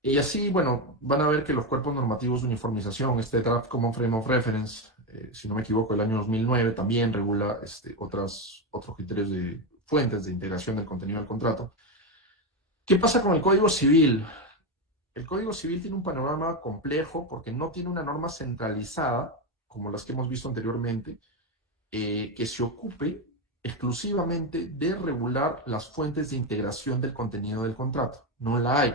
Y así, bueno, van a ver que los cuerpos normativos de uniformización, este Draft Common Frame of Reference, si no me equivoco, el año 2009, también regula otros criterios de fuentes de integración del contenido del contrato. ¿Qué pasa con el Código Civil? El Código Civil tiene un panorama complejo porque no tiene una norma centralizada, como las que hemos visto anteriormente, que se ocupe exclusivamente de regular las fuentes de integración del contenido del contrato. No la hay.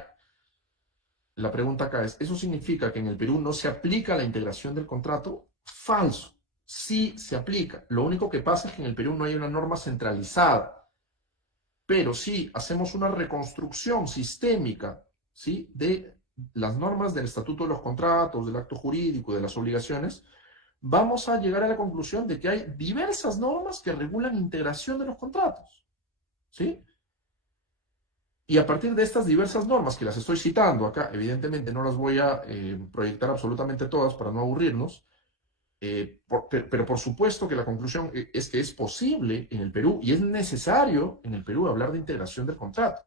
La pregunta acá es, ¿eso significa que en el Perú no se aplica la integración del contrato? Falso. Sí se aplica. Lo único que pasa es que en el Perú no hay una norma centralizada. Pero si hacemos una reconstrucción sistémica, ¿sí?, de las normas del Estatuto de los Contratos, del acto jurídico, de las obligaciones, vamos a llegar a la conclusión de que hay diversas normas que regulan integración de los contratos, ¿sí? Y a partir de estas diversas normas, que las estoy citando acá, evidentemente no las voy a proyectar absolutamente todas para no aburrirnos, pero por supuesto que la conclusión es que es posible en el Perú y es necesario en el Perú hablar de integración del contrato.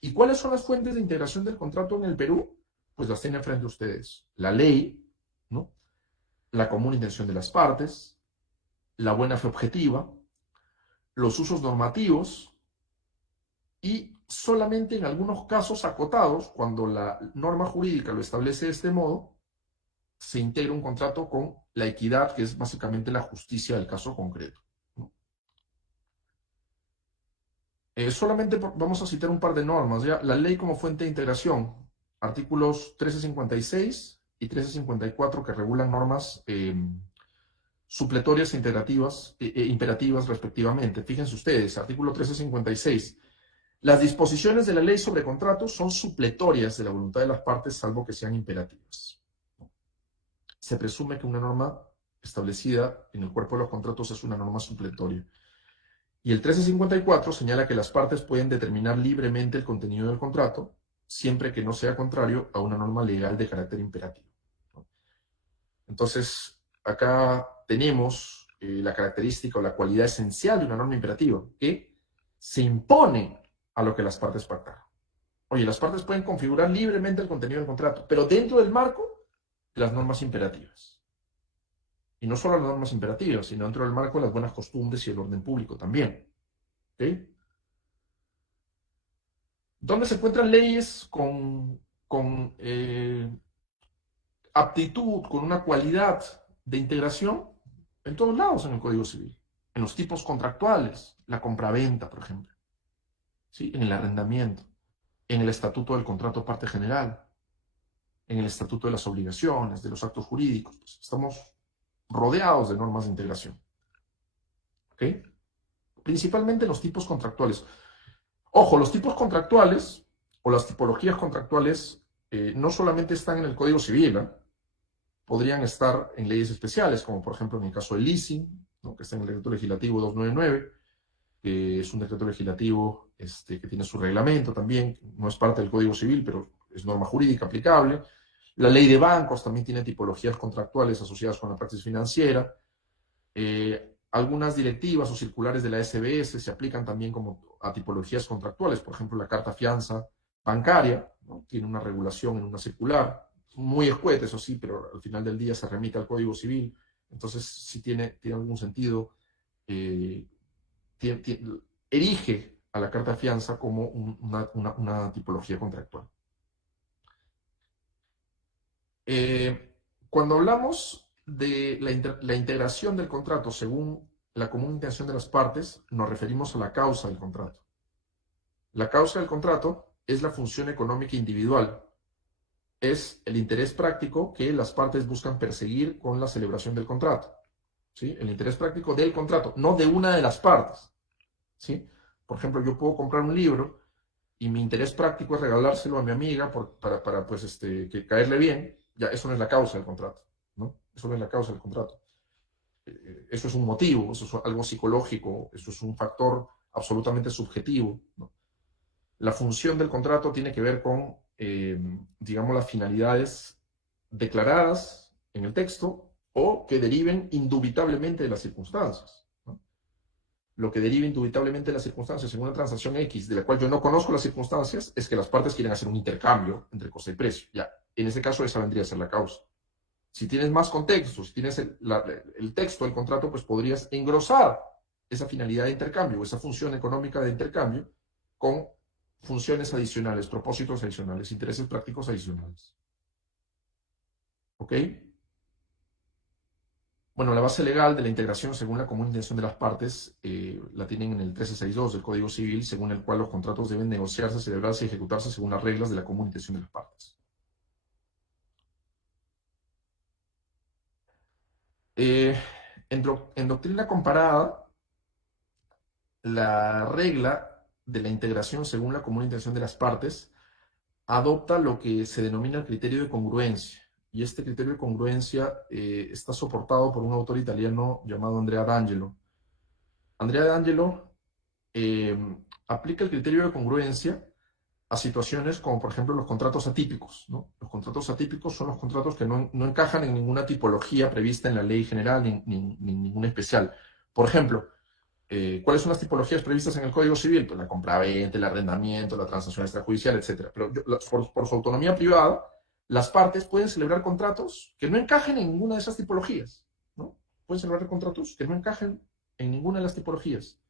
¿Y cuáles son las fuentes de integración del contrato en el Perú? Pues las tienen frente a ustedes. La ley, ¿no?, la común intención de las partes, la buena fe objetiva, los usos normativos y solamente en algunos casos acotados, cuando la norma jurídica lo establece de este modo, se integra un contrato con la equidad, que es básicamente la justicia del caso concreto, ¿no? Solamente vamos a citar un par de normas, ¿ya? La ley como fuente de integración, artículos 1356 y 1354, que regulan normas supletorias e imperativas respectivamente. Fíjense ustedes, artículo 1356. Las disposiciones de la ley sobre contratos son supletorias de la voluntad de las partes, salvo que sean imperativas. Se presume que una norma establecida en el cuerpo de los contratos es una norma supletoria. Y el 1354 señala que las partes pueden determinar libremente el contenido del contrato, siempre que no sea contrario a una norma legal de carácter imperativo. Entonces, acá tenemos la característica o la cualidad esencial de una norma imperativa, que se impone a lo que las partes pactaron. Oye, las partes pueden configurar libremente el contenido del contrato, pero dentro del marco de las normas imperativas. Y no solo las normas imperativas, sino dentro del marco de las buenas costumbres y el orden público también. ¿Okay? ¿Dónde se encuentran leyes con aptitud, con una cualidad de integración? En todos lados en el Código Civil. En los tipos contractuales, la compraventa, por ejemplo, ¿sí?, en el arrendamiento, en el Estatuto del Contrato Parte General, en el Estatuto de las Obligaciones, de los actos jurídicos. Pues estamos rodeados de normas de integración. ¿Ok? Principalmente en los tipos contractuales. Ojo, los tipos contractuales o las tipologías contractuales no solamente están en el Código Civil, ¿eh? Podrían estar en leyes especiales, como por ejemplo en el caso del leasing, ¿no?, que está en el Decreto Legislativo 299, que es un decreto legislativo que tiene su reglamento también, no es parte del Código Civil, pero es norma jurídica aplicable. La ley de bancos también tiene tipologías contractuales asociadas con la praxis financiera. Algunas directivas o circulares de la SBS se aplican también como a tipologías contractuales. Por ejemplo, la carta fianza bancaria, ¿no?, tiene una regulación en una circular, muy escueta, eso sí, pero al final del día se remite al Código Civil. Entonces, si tiene algún sentido, erige a la carta fianza como una tipología contractual. Cuando hablamos de la integración del contrato según la común intención de las partes, nos referimos a la causa del contrato. La causa del contrato es la función económica individual. Es el interés práctico que las partes buscan perseguir con la celebración del contrato, ¿sí? El interés práctico del contrato, no de una de las partes, ¿sí? Por ejemplo, yo puedo comprar un libro y mi interés práctico es regalárselo a mi amiga para pues, que caerle bien. Ya, eso no es la causa del contrato, ¿no? Eso no es la causa del contrato. Eso es un motivo, eso es algo psicológico, eso es un factor absolutamente subjetivo, ¿no? La función del contrato tiene que ver con, digamos, las finalidades declaradas en el texto o que deriven indubitablemente de las circunstancias, ¿no? Lo que deriva indubitablemente de las circunstancias en una transacción X, de la cual yo no conozco las circunstancias, es que las partes quieren hacer un intercambio entre coste y precio. Ya, en ese caso esa vendría a ser la causa. Si tienes más contexto, si tienes el texto del contrato, pues podrías engrosar esa finalidad de intercambio, esa función económica de intercambio, con funciones adicionales, propósitos adicionales, intereses prácticos adicionales. ¿Ok? Bueno, la base legal de la integración según la común intención de las partes la tienen en el 1362 del Código Civil, según el cual los contratos deben negociarse, celebrarse y ejecutarse según las reglas de la común intención de las partes. Eh, en doctrina comparada, la regla de la integración según la común intención de las partes adopta lo que se denomina el criterio de congruencia. Y este criterio de congruencia está soportado por un autor italiano llamado Andrea D'Angelo. Andrea D'Angelo eh, aplica el criterio de congruencia a situaciones como, por ejemplo, los contratos atípicos, ¿no? Los contratos atípicos son los contratos que no encajan en ninguna tipología prevista en la ley general ni ninguna especial. Por ejemplo, ¿cuáles son las tipologías previstas en el Código Civil? Pues la compraventa, el arrendamiento, la transacción extrajudicial, etc. Pero por su autonomía privada, las partes pueden celebrar contratos que no encajen en ninguna de esas tipologías, ¿no? Pueden celebrar contratos que no encajen en ninguna de las tipologías.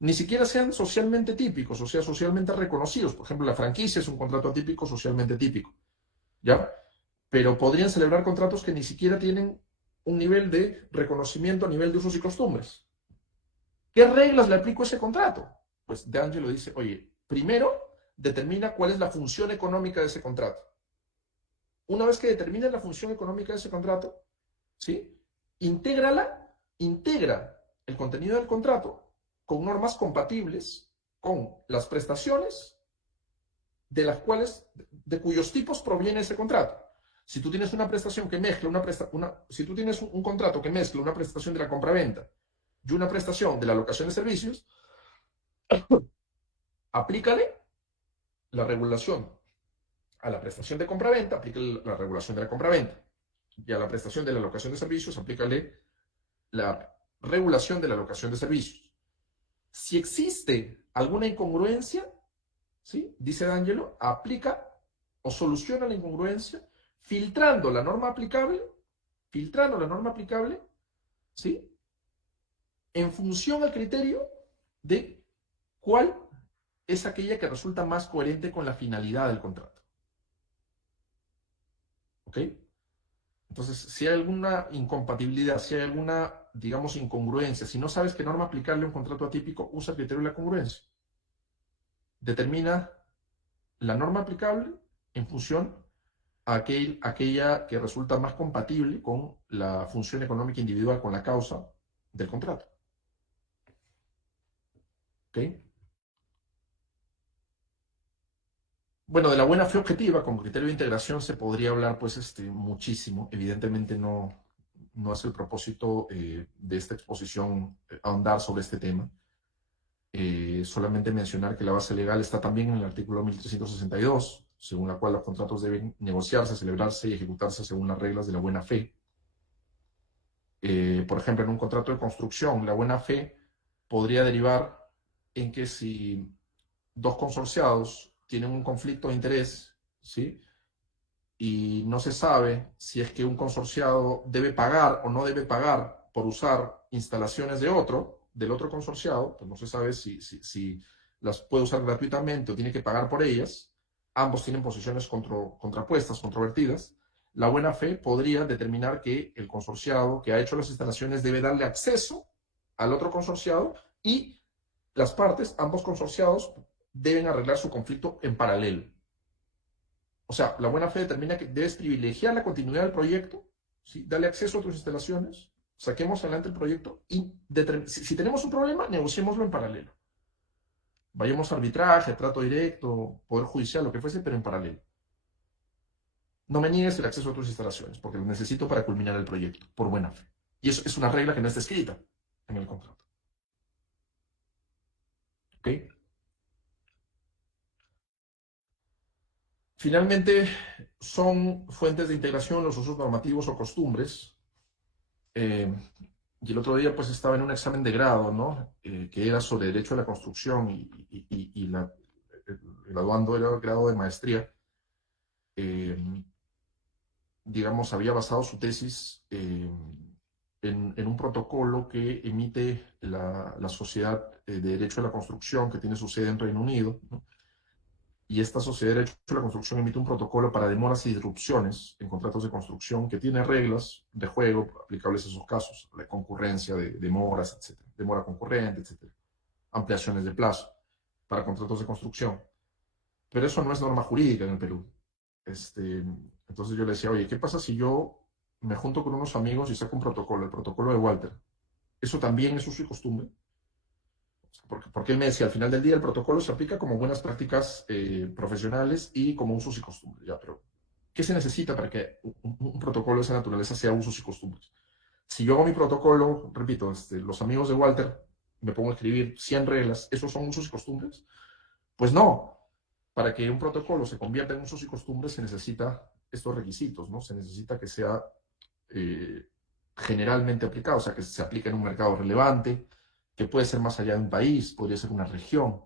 Ni siquiera sean socialmente típicos, o sea, socialmente reconocidos. Por ejemplo, la franquicia es un contrato atípico socialmente típico, ¿ya? Pero podrían celebrar contratos que ni siquiera tienen un nivel de reconocimiento a nivel de usos y costumbres. ¿Qué reglas le aplico a ese contrato? Pues De Angelo dice, oye, primero determina cuál es la función económica de ese contrato. Una vez que determine la función económica de ese contrato, ¿sí? Integra el contenido del contrato con normas compatibles con las prestaciones de cuyos tipos proviene ese contrato. Si tú tienes una prestación que mezcla si tú tienes un contrato que mezcla una prestación de la compraventa y una prestación de la locación de servicios, aplícale la regulación a la prestación de compraventa, aplícale la regulación de la compraventa. Y a la prestación de la locación de servicios, aplícale la regulación de la locación de servicios. Si existe alguna incongruencia, ¿sí? Dice D'Angelo, aplica o soluciona la incongruencia filtrando la norma aplicable, ¿sí? En función al criterio de cuál es aquella que resulta más coherente con la finalidad del contrato. ¿Ok? Entonces, si hay alguna incompatibilidad, si hay alguna, digamos, incongruencia, si no sabes qué norma aplicarle a un contrato atípico, usa el criterio de la congruencia. Determina la norma aplicable en función a aquella que resulta más compatible con la función económica individual, con la causa del contrato. ¿Ok? Bueno, de la buena fe objetiva con criterio de integración se podría hablar pues muchísimo. Evidentemente no es el propósito de esta exposición ahondar sobre este tema. Solamente mencionar que la base legal está también en el artículo 1362, según la cual los contratos deben negociarse, celebrarse y ejecutarse según las reglas de la buena fe. Por ejemplo, en un contrato de construcción, la buena fe podría derivar en que si dos consorciados tienen un conflicto de interés, ¿sí? Y no se sabe si es que un consorciado debe pagar o no debe pagar por usar instalaciones del otro consorciado, pues no se sabe si las puede usar gratuitamente o tiene que pagar por ellas. Ambos tienen posiciones contrapuestas, controvertidas. La buena fe podría determinar que el consorciado que ha hecho las instalaciones debe darle acceso al otro consorciado y las partes, ambos consorciados, deben arreglar su conflicto en paralelo. O sea, la buena fe determina que debes privilegiar la continuidad del proyecto, ¿sí? Darle acceso a tus instalaciones, saquemos adelante el proyecto y si tenemos un problema, negociémoslo en paralelo. Vayamos a arbitraje, trato directo, poder judicial, lo que fuese, pero en paralelo. No me niegues el acceso a tus instalaciones, porque lo necesito para culminar el proyecto, por buena fe. Y eso es una regla que no está escrita en el contrato. ¿Ok? Finalmente, son fuentes de integración los usos normativos o costumbres. Y el otro día pues estaba en un examen de grado, ¿no? Que era sobre derecho a la construcción el graduando era el grado de maestría. Digamos, había basado su tesis en un protocolo que emite la Sociedad de Derecho a la Construcción, que tiene su sede en Reino Unido, ¿no? Y esta Sociedad de Derecho a la Construcción emite un protocolo para demoras y disrupciones en contratos de construcción que tiene reglas de juego aplicables a esos casos, la concurrencia de demoras, etcétera, demora concurrente, etcétera, ampliaciones de plazo para contratos de construcción. Pero eso no es norma jurídica en el Perú. Entonces yo le decía, oye, ¿qué pasa si yo me junto con unos amigos y saco un protocolo, el protocolo de Walter? ¿Eso también es uso y costumbre? Porque él me decía, al final del día el protocolo se aplica como buenas prácticas profesionales y como usos y costumbres. Ya, pero ¿qué se necesita para que un protocolo de esa naturaleza sea usos y costumbres? Si yo hago mi protocolo, repito, los amigos de Walter, me pongo a escribir 100 reglas, ¿esos son usos y costumbres? Pues no. Para que un protocolo se convierta en usos y costumbres se necesita estos requisitos, ¿no? Se necesita que sea eh, generalmente aplicado, o sea, que se aplique en un mercado relevante, que puede ser más allá de un país, podría ser una región,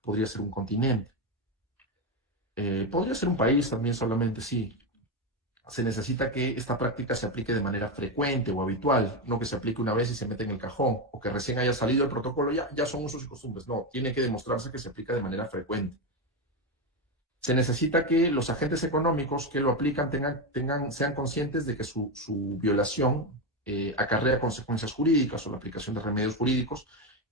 podría ser un continente, podría ser un país también solamente, sí. Se necesita que esta práctica se aplique de manera frecuente o habitual, no que se aplique una vez y se mete en el cajón, o que recién haya salido el protocolo, ya son usos y costumbres. No, tiene que demostrarse que se aplica de manera frecuente. Se necesita que los agentes económicos que lo aplican sean conscientes de que su violación acarrea consecuencias jurídicas o la aplicación de remedios jurídicos,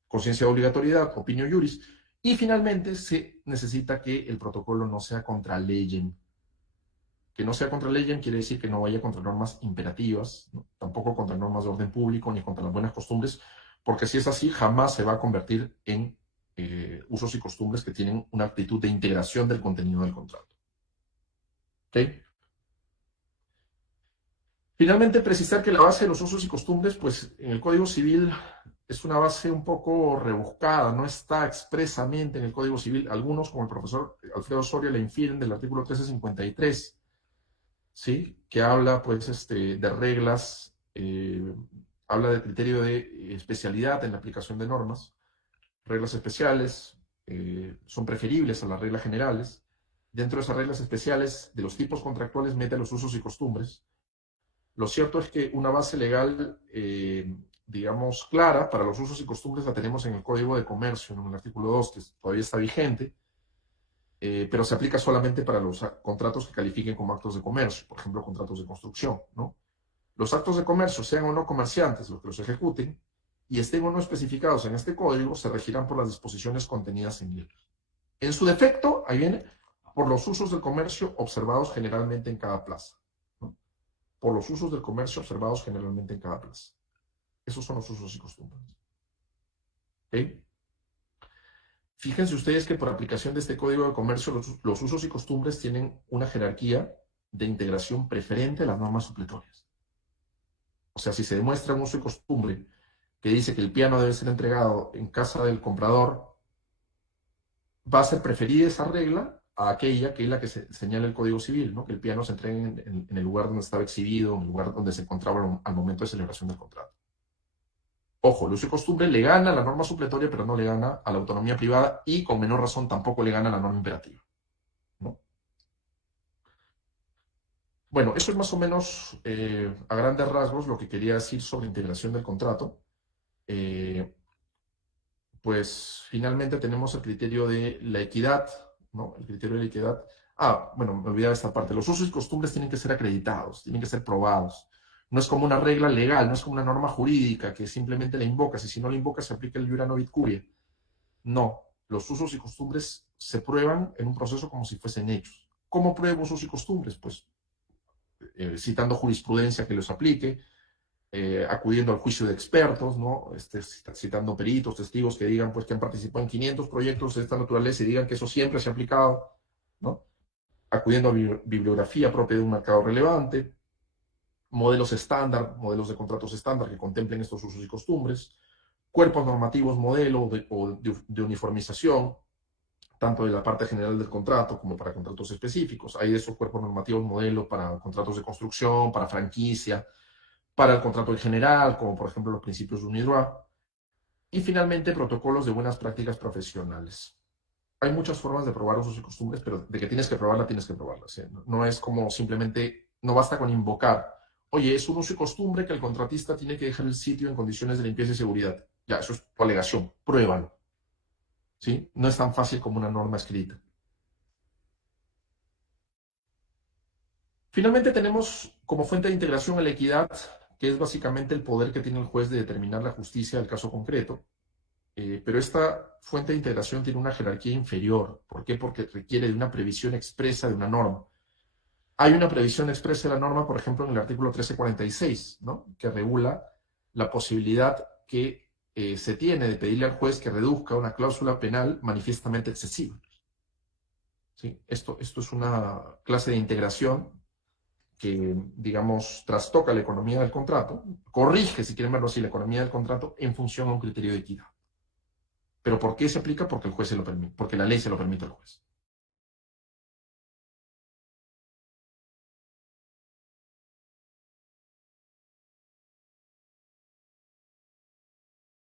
conciencia de obligatoriedad, opinio juris, y finalmente se necesita que el protocolo no sea contra leyem. Que no sea contra leyem quiere decir que no vaya contra normas imperativas, ¿no? Tampoco contra normas de orden público ni contra las buenas costumbres, porque si es así, jamás se va a convertir en usos y costumbres que tienen una actitud de integración del contenido del contrato. ¿Okay? Finalmente, precisar que la base de los usos y costumbres, pues en el Código Civil es una base un poco rebuscada, no está expresamente en el Código Civil. Algunos, como el profesor Alfredo Soria, le infieren del artículo 1353, ¿sí? Que habla pues, de reglas, habla del criterio de especialidad en la aplicación de normas. Reglas especiales son preferibles a las reglas generales. Dentro de esas reglas especiales, de los tipos contractuales, mete los usos y costumbres. Lo cierto es que una base legal, digamos, clara para los usos y costumbres la tenemos en el Código de Comercio, en el artículo 2, que todavía está vigente, pero se aplica solamente para los contratos que califiquen como actos de comercio, por ejemplo, contratos de construcción, ¿no? Los actos de comercio, sean o no comerciantes los que los ejecuten, y estén o no especificados en este código, se regirán por las disposiciones contenidas en él. En su defecto, ahí viene, por los usos del comercio observados generalmente en cada plaza. ¿No? Por los usos del comercio observados generalmente en cada plaza. Esos son los usos y costumbres. ¿Okay? Fíjense ustedes que por aplicación de este código de comercio, los usos y costumbres tienen una jerarquía de integración preferente a las normas supletorias. O sea, si se demuestra un uso y costumbre que dice que el piano debe ser entregado en casa del comprador, va a ser preferida esa regla a aquella que es la que señala el Código Civil, ¿no? Que el piano se entregue en el lugar donde estaba exhibido, en el lugar donde se encontraba al momento de celebración del contrato. Ojo, el uso y costumbre le gana a la norma supletoria, pero no le gana a la autonomía privada y con menor razón tampoco le gana a la norma imperativa, ¿no? Bueno, eso es más o menos a grandes rasgos lo que quería decir sobre integración del contrato. Pues finalmente tenemos el criterio de la equidad, ¿no? El criterio de la equidad. Bueno, me olvidaba esta parte. Los usos y costumbres tienen que ser acreditados, tienen que ser probados. No es como una regla legal, no es como una norma jurídica que simplemente la invocas y si no la invocas se aplica el iura novit curia. No, los usos y costumbres se prueban en un proceso como si fuesen hechos. ¿Cómo pruebo usos y costumbres? Pues citando jurisprudencia que los aplique, acudiendo al juicio de expertos, ¿no? Citando peritos, testigos que digan pues, que han participado en 500 proyectos de esta naturaleza y digan que eso siempre se ha aplicado, ¿no? Acudiendo a bibliografía propia de un mercado relevante, modelos estándar, modelos de contratos estándar que contemplen estos usos y costumbres, cuerpos normativos modelo de uniformización, tanto de la parte general del contrato como para contratos específicos. Hay de esos cuerpos normativos modelo para contratos de construcción, para franquicia, para el contrato en general, como por ejemplo los principios de UNIDROIT. Y finalmente, protocolos de buenas prácticas profesionales. Hay muchas formas de probar usos y costumbres, pero de que tienes que probarla, tienes que probarla. ¿Sí? No es como simplemente, no basta con invocar, oye, es un uso y costumbre que el contratista tiene que dejar el sitio en condiciones de limpieza y seguridad. Ya, eso es tu alegación, pruébalo. ¿Sí? No es tan fácil como una norma escrita. Finalmente tenemos como fuente de integración a la equidad, que es básicamente el poder que tiene el juez de determinar la justicia del caso concreto. Pero esta fuente de integración tiene una jerarquía inferior. ¿Por qué? Porque requiere de una previsión expresa de una norma. Hay una previsión expresa de la norma, por ejemplo, en el artículo 1346, ¿no? Que regula la posibilidad que se tiene de pedirle al juez que reduzca una cláusula penal manifiestamente excesiva. ¿Sí? Esto es una clase de integración que, digamos, trastoca la economía del contrato, corrige, si quieren verlo así, la economía del contrato en función a un criterio de equidad. ¿Pero por qué se aplica? Porque el juez se lo permite, porque la ley se lo permite al juez.